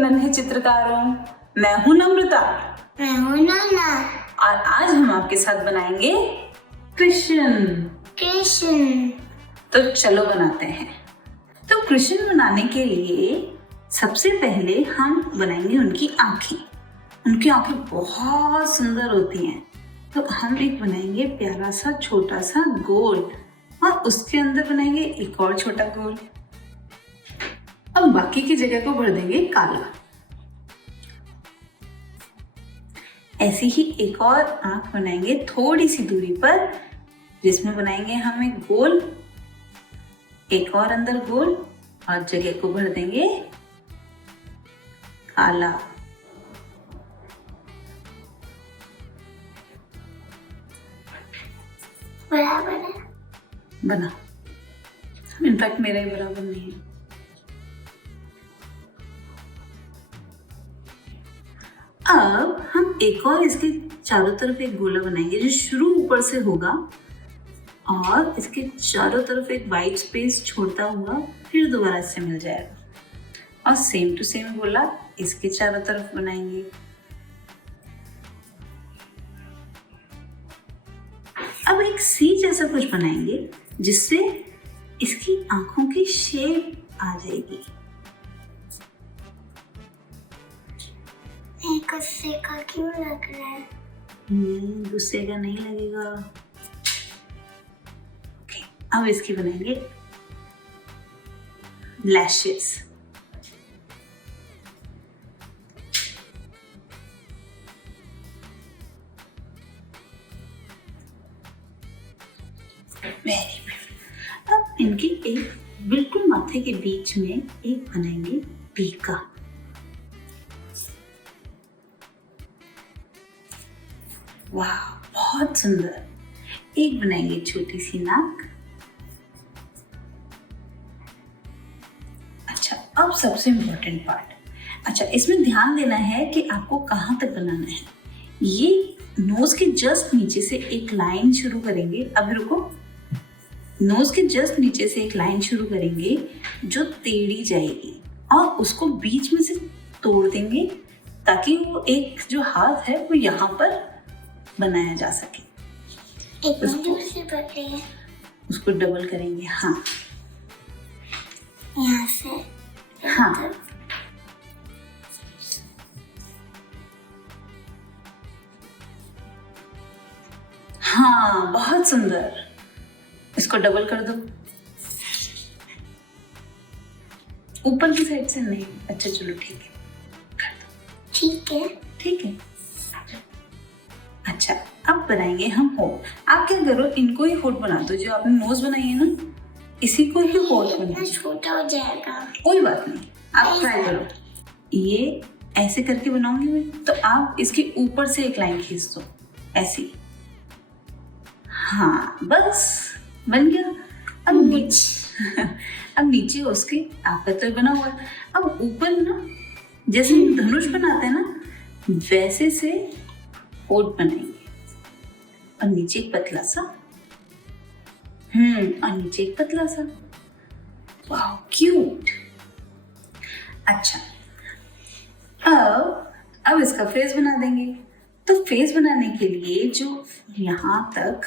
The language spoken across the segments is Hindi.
नन्हे चित्रकारों, मैं हूँ नम्रता। मैं हूँ नाना। और आज हम आपके साथ बनाएंगे कृष्ण। तो चलो बनाते हैं। तो कृष्ण बनाने के लिए सबसे पहले हम बनाएंगे उनकी आँखें। उनकी आँखें बहुत सुंदर होती हैं। तो हम एक बनाएंगे प्यारा सा छोटा सा गोल और उसके अंदर बनाएंगे एक और छोटा गोल। अब बाकी की जगह को भर देंगे काला। ऐसी ही एक और आंख बनाएंगे थोड़ी सी दूरी पर, जिसमें बनाएंगे हम एक गोल, एक और अंदर गोल और जगह को भर देंगे काला। बराबर है। बना। इनफैक्ट मेरा ही बराबर नहीं है। अब हम एक और इसके चारों तरफ एक गोला बनाएंगे जो शुरू ऊपर से होगा और इसके चारों तरफ एक वाइट स्पेस छोड़ता हुआ फिर दोबारा इससे मिल जाएगा और सेम टू सेम गोला इसके चारों तरफ बनाएंगे। अब एक सी जैसा कुछ बनाएंगे जिससे इसकी आंखों की शेप आ जाएगी। गुस्से का क्यों लग रहा है? गुस्से का नहीं लगेगा। ओके, अब इसकी बनाएंगे लैशेस। Very beautiful. अब इनकी एक बिल्कुल माथे के बीच में एक बनाएंगे टीका। वाह, बहुत सुंदर। एक बनाएंगे छोटी सी नाक। अच्छा, अब सबसे इम्पोर्टेंट पार्ट। अच्छा, इसमें ध्यान देना है कि आपको कहाँ तक बनाना है। ये नोज के जस्ट नीचे से एक लाइन शुरू करेंगे। अभी रुको। नोज के जस्ट नीचे से एक लाइन शुरू करेंगे जो टेढ़ी जाएगी और उसको बीच में से तोड़ देंगे ताकि वो एक जो हाथ है वो यहाँ पर बनाया जा सके। उसको डबल करेंगे। हाँ, यहाँ से। हाँ, हाँ, बहुत सुंदर। इसको डबल कर दो। ऊपर की साइड से नहीं। अच्छा चलो ठीक है, कर दो। ठीक है, ठीक है। अच्छा, अब बनाएंगे हम होठ। आप क्या करो, इनको ही होठ बना दो। जो आपने नोज बनाई है ना, इसी को ही होठ बना। छोटा हो जाएगा। कोई बात नहीं, आप ट्राई करो। ये ऐसे करके बनाऊंगी मैं, तो आप इसके ऊपर से एक लाइन खींच दो ऐसी। हाँ, बस बन गया। अब नीचे उसके आपका तो बना हुआ। अब ऊपर ना जैसे हम धनुष बनाते हैं ना, वैसे से होठ बनाएंगे और नीचे एक पतला सा। और नीचे एक पतला सा। वाह, क्यूट। अच्छा, अब इसका फेस बना देंगे। तो फेस बनाने के लिए जो यहाँ तक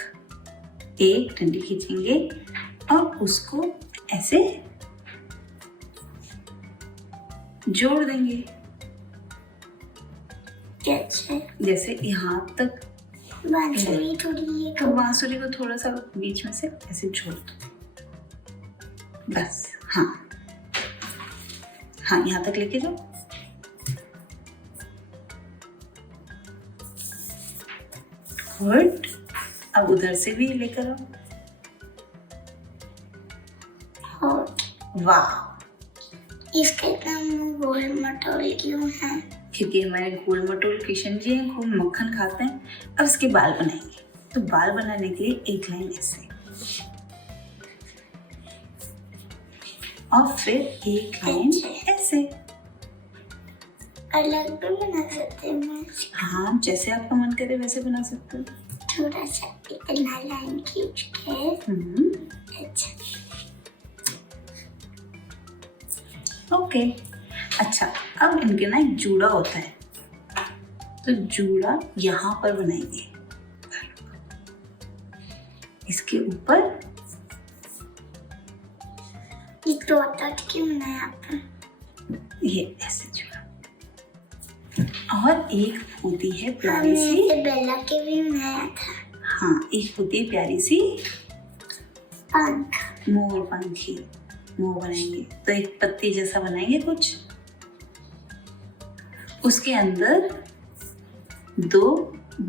एक डंडी खींचेंगे और उसको ऐसे जोड़ देंगे। कैसे? जैसे यहाँ तक बांसुरी थोड़ी है। तो बांसुरी को थोड़ा सा बीच में से ऐसे जोड़ दो। बस। हाँ, हाँ, यहाँ तक लेके जाओ। गुड। अब उधर से भी लेकर आओ। वाह, इसके नाम गोल मटोल क्यों है? क्योंकि हमारे गोल मटोल कृष्ण जी हैं, खूब मक्खन खाते हैं। अब इसके बाल बनाएंगे। तो बाल बनाने के लिए एक लाइन ऐसे और फिर एक लाइन ऐसे। अलग भी बना सकते हैं। हाँ, जैसे आपका मन करे वैसे बना सकते हो। थोड़ा सा इतना लाइन खींच के। अच्छा, ओके। अच्छा, अब इनके ना एक जूड़ा होता है, तो जूड़ा यहाँ पर बनाएंगे, इसके ऊपर ये तो क्यों बनाया आपने? ये ऐसे जुड़ा, और एक होती है प्यारी सी, बेला के भी बनाया था। हाँ, एक होती है प्यारी सी पंख, मोर पंखी, मोर बनाएंगे। तो एक पत्ती जैसा बनाएंगे कुछ, उसके अंदर 2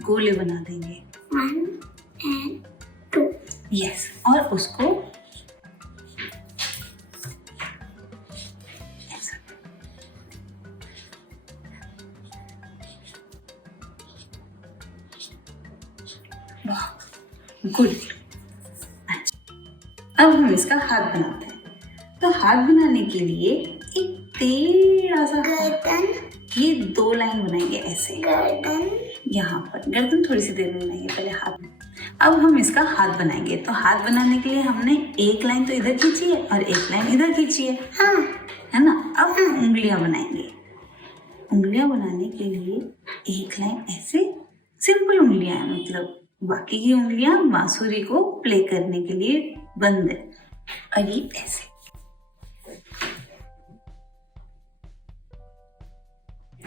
गोले बना देंगे, 1 and 2। यस, और उसको ऐसा, वाह, गुड। अब हम इसका हाथ बनाते हैं। तो हाथ बनाने के लिए एक टेढ़ा सा गर्दन, ये 2 लाइन बनाएंगे ऐसे, गर्दन यहाँ पर गर्दन थोड़ी सी देर में बनाएंगे, पहले हाथ। अब हम इसका हाथ बनाएंगे। तो हाथ बनाने के लिए हमने एक लाइन तो इधर खींची है और एक लाइन इधर खींची है, हाँ, है ना। अब हम उंगलियां बनाएंगे। उंगलियां बनाने के लिए एक लाइन ऐसे, सिंपल उंगलियां हैं, मतलब बाकी की उंगलियां बांसुरी को प्ले करने के लिए बंद है, और ये ऐसे।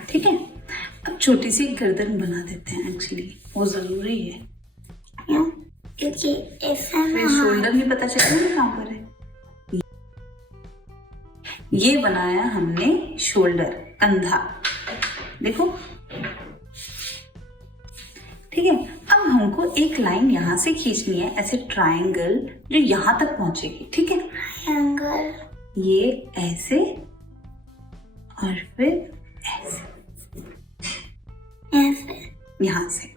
ठीक है, अब छोटी सी गर्दन बना देते हैं, एक्चुअली वो जरूरी है, क्यों? क्योंकि ऐसा फिर शोल्डर नहीं पता चलेगा कहाँ पर है। ये बनाया हमने शोल्डर, कंधा, देखो। ठीक है, अब हमको एक लाइन यहाँ से खींचनी है, ऐसे ट्रायंगल, जो यहाँ तक पहुंचेगी। ठीक है, ट्रायंगल, ये ऐसे और फिर ऐसे, ऐसे, यहाँ से।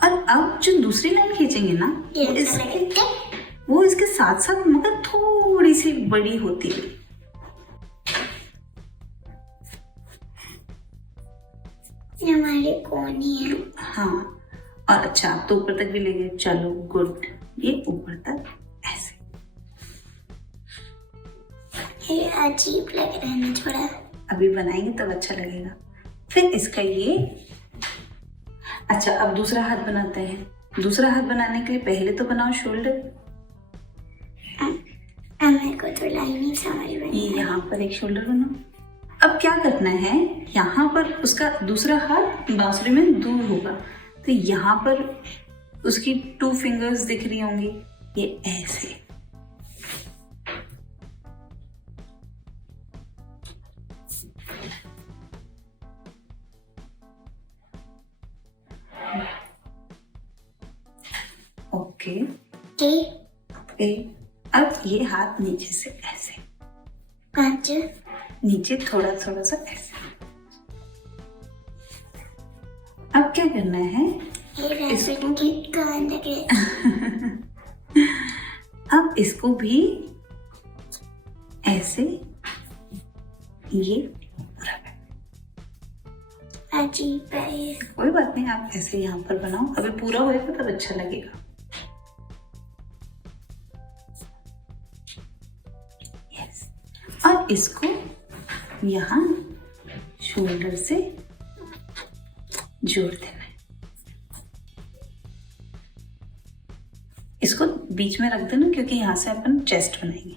और अब जो दूसरी लाइन खींचेंगे ना, वो इसके साथ साथ मगर थोड़ी सी बड़ी होती है। ये हमारी कोनी है। हाँ, और अच्छा, आप तो ऊपर तक भी ले गए, चलो गुड। ये ऊपर तक ऐसे, ये अजीब लग रहा है ना थोड़ा, अभी बनाएंगे तब अच्छा लगेगा। फिर इसका ये, अच्छा, अब दूसरा हाथ बनाते हैं। दूसरा हाथ बनाने के लिए पहले तो बनाओ शोल्डर। मेरे को तो लाइन ही समझ में नहीं। यहाँ पर एक शोल्डर बनाओ। अब क्या करना है, यहाँ पर उसका दूसरा हाथ बांसुरी में दूर होगा, तो यहाँ पर उसकी 2 फिंगर्स दिख रही होंगी, ये ऐसे। ओके, अब ये हाथ नीचे से ऐसे, नीचे थोड़ा थोड़ा सा ऐसे। अब क्या करना है, इसको अब इसको भी ऐसे, ये पूरा अजीब है। कोई बात नहीं, आप ऐसे यहाँ पर बनाओ, अभी पूरा होएगा तब अच्छा लगेगा। यस, और इसको यहाँ शोल्डर से जोड़ देना है। इसको बीच में रख देना, क्योंकि यहाँ से अपन चेस्ट बनाएंगे।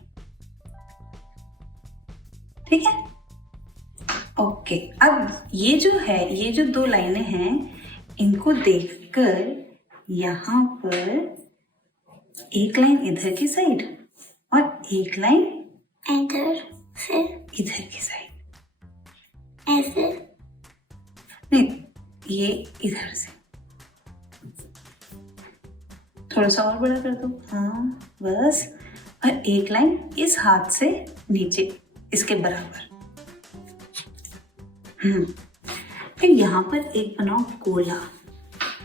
ठीक है, ओके। अब ये जो है, ये जो 2 लाइनें हैं, इनको देखकर यहाँ पर एक लाइन इधर की साइड और एक लाइन इधर से, इधर की साइड, ऐसे नहीं, ये इधर से थोड़ा सा और बड़ा कर दो, हाँ बस। और एक लाइन इस हाथ से नीचे, इसके बराबर। फिर यहाँ पर एक बनाओ गोला,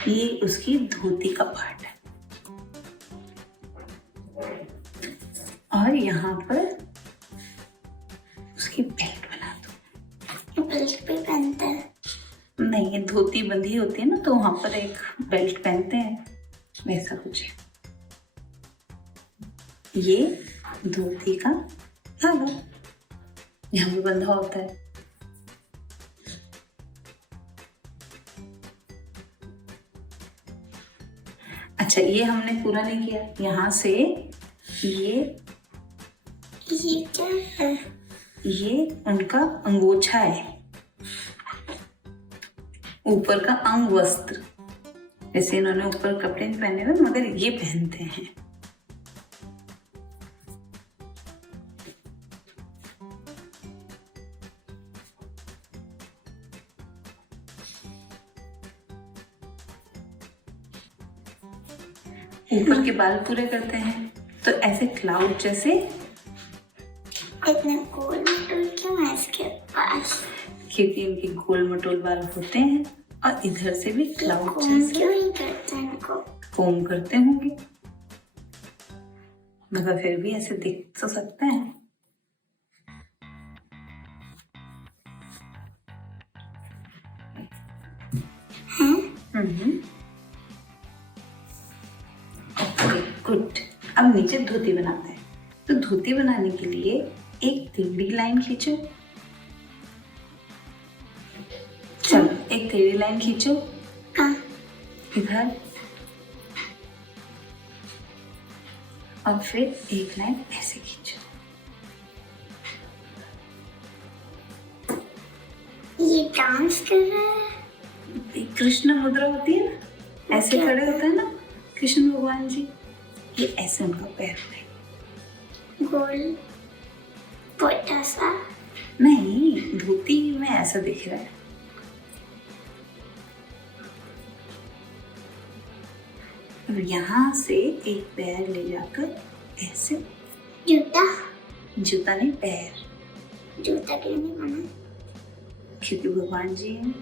ये उसकी धोती का पार्ट है, और यहाँ पर उसकी बेल्ट बना दो। बेल्ट भी पहनता है? नहीं, ये धोती बंधी होती है ना, तो वहां पर एक बेल्ट पहनते हैं, वैसा कुछ है। ये धोती का धागा यहाँ पे बंधा होता है। अच्छा, ये हमने पूरा नहीं किया। यहाँ से ये क्या है? ये उनका अंगोछा है, ऊपर का अंग वस्त्र। जैसे इन्होंने ऊपर कपड़े नहीं पहने हुए मगर ये पहनते हैं। ऊपर के बाल पूरे करते हैं तो ऐसे क्लाउड जैसे। इतने गोल मटोल क्यों है इसके पास? क्योंकि इनके गोल मटोल बाल होते हैं और इधर से भी क्लाउड कोम जैसे क्यों नहीं करते इनको? कोम करते होंगे, मगर फिर भी ऐसे दिख तो सकते हैं। Okay, good. अब नीचे धोती बनाते हैं। तो धोती बनाने के लिए एक टेढ़ी लाइन खींचो। चलो, एक टेढ़ी लाइन खींचो इधर, और फिर एक लाइन ऐसे खींचो। ये डांस कर रहा है। कृष्ण मुद्रा होती है ना, ऐसे खड़े होते हैं ना कृष्ण भगवान जी, ये ऐसे उनका पैर है। गोल छोटा सा नहीं, धोती में ऐसा दिख रहा है। और यहाँ से एक पैर ले जाकर ऐसे। जूता? जूता नहीं, पैर। जूता क्यों नहीं बना? क्योंकि भगवान जी हैं।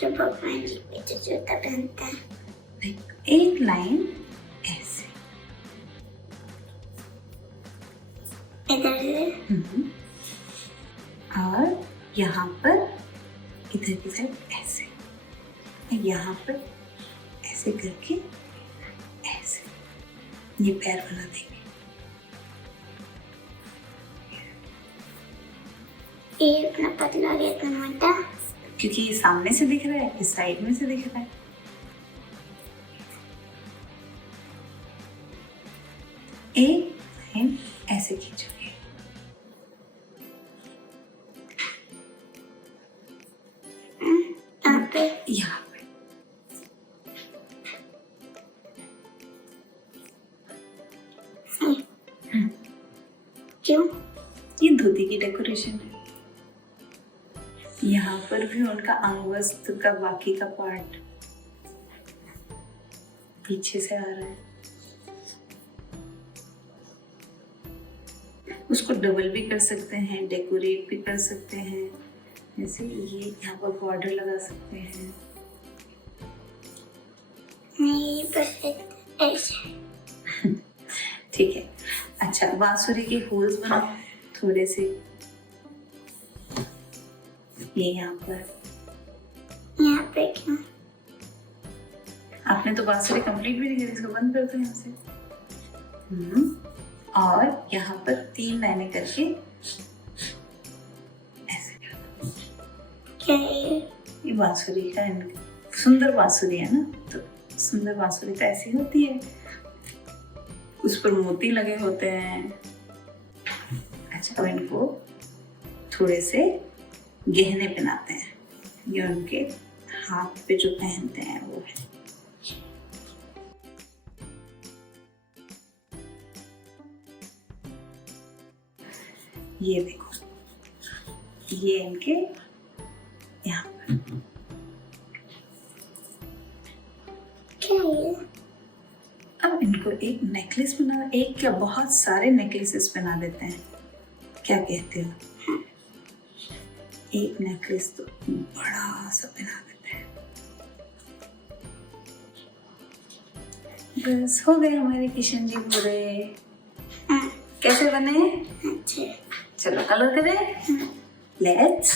तो भगवान जी पे तो जूता पहनता है। नहीं, एक लाइन ऐसे इधर से और यहाँ पर इधर की साइड ऐसे, यहाँ पर ऐसे करके ऐसे ये पैर बना देंगे। ये इतना पतला और इतना मोटा क्योंकि ये सामने से दिख रहा है, इस साइड में से दिख रहा है। एक लाइन ऐसे खींचोगे, यहाँ पे क्यों? ये धोती की डेकोरेशन है। यहाँ पर भी उनका अंगवस्त्र का बाकी का पार्ट पीछे से आ रहा है। उसको डबल भी कर सकते हैं, डेकोरेट भी कर सकते हैं। जैसे ये यहाँ पर बॉर्डर लगा सकते हैं। नहीं, बस ऐसे। ठीक है। अच्छा, बांसुरी के होल्स बनाओ थोड़े से। ये यहाँ पे क्यों? आपने तो बांसुरी कंप्लीट भी नहीं करी, इसको बंद कर दो यहाँ से। और यहाँ पर 3 लाइनें करके ऐसे कर दो। क्या ये बांसुरी का सुंदर बांसुरी है ना, तो सुंदर बांसुरी तो ऐसी होती है, उस पर मोती लगे होते हैं। अच्छा, अब इनको थोड़े से गहने पहनाते हैं। ये उनके हाथ पे जो पहनते हैं वो है। ये देखो, ये इनके यहाँ पर। क्या है? अब इनको एक नेकलेस बना, एक क्या बहुत सारे नेकलेसेस बना देते हैं। क्या कहते हो? एक नेकलेस तो बड़ा सा बना देते हैं। बस हो गए हमारे किशन जी पूरे। कैसे बने? चलो कलर करें। लेट्स।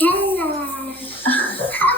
Hello.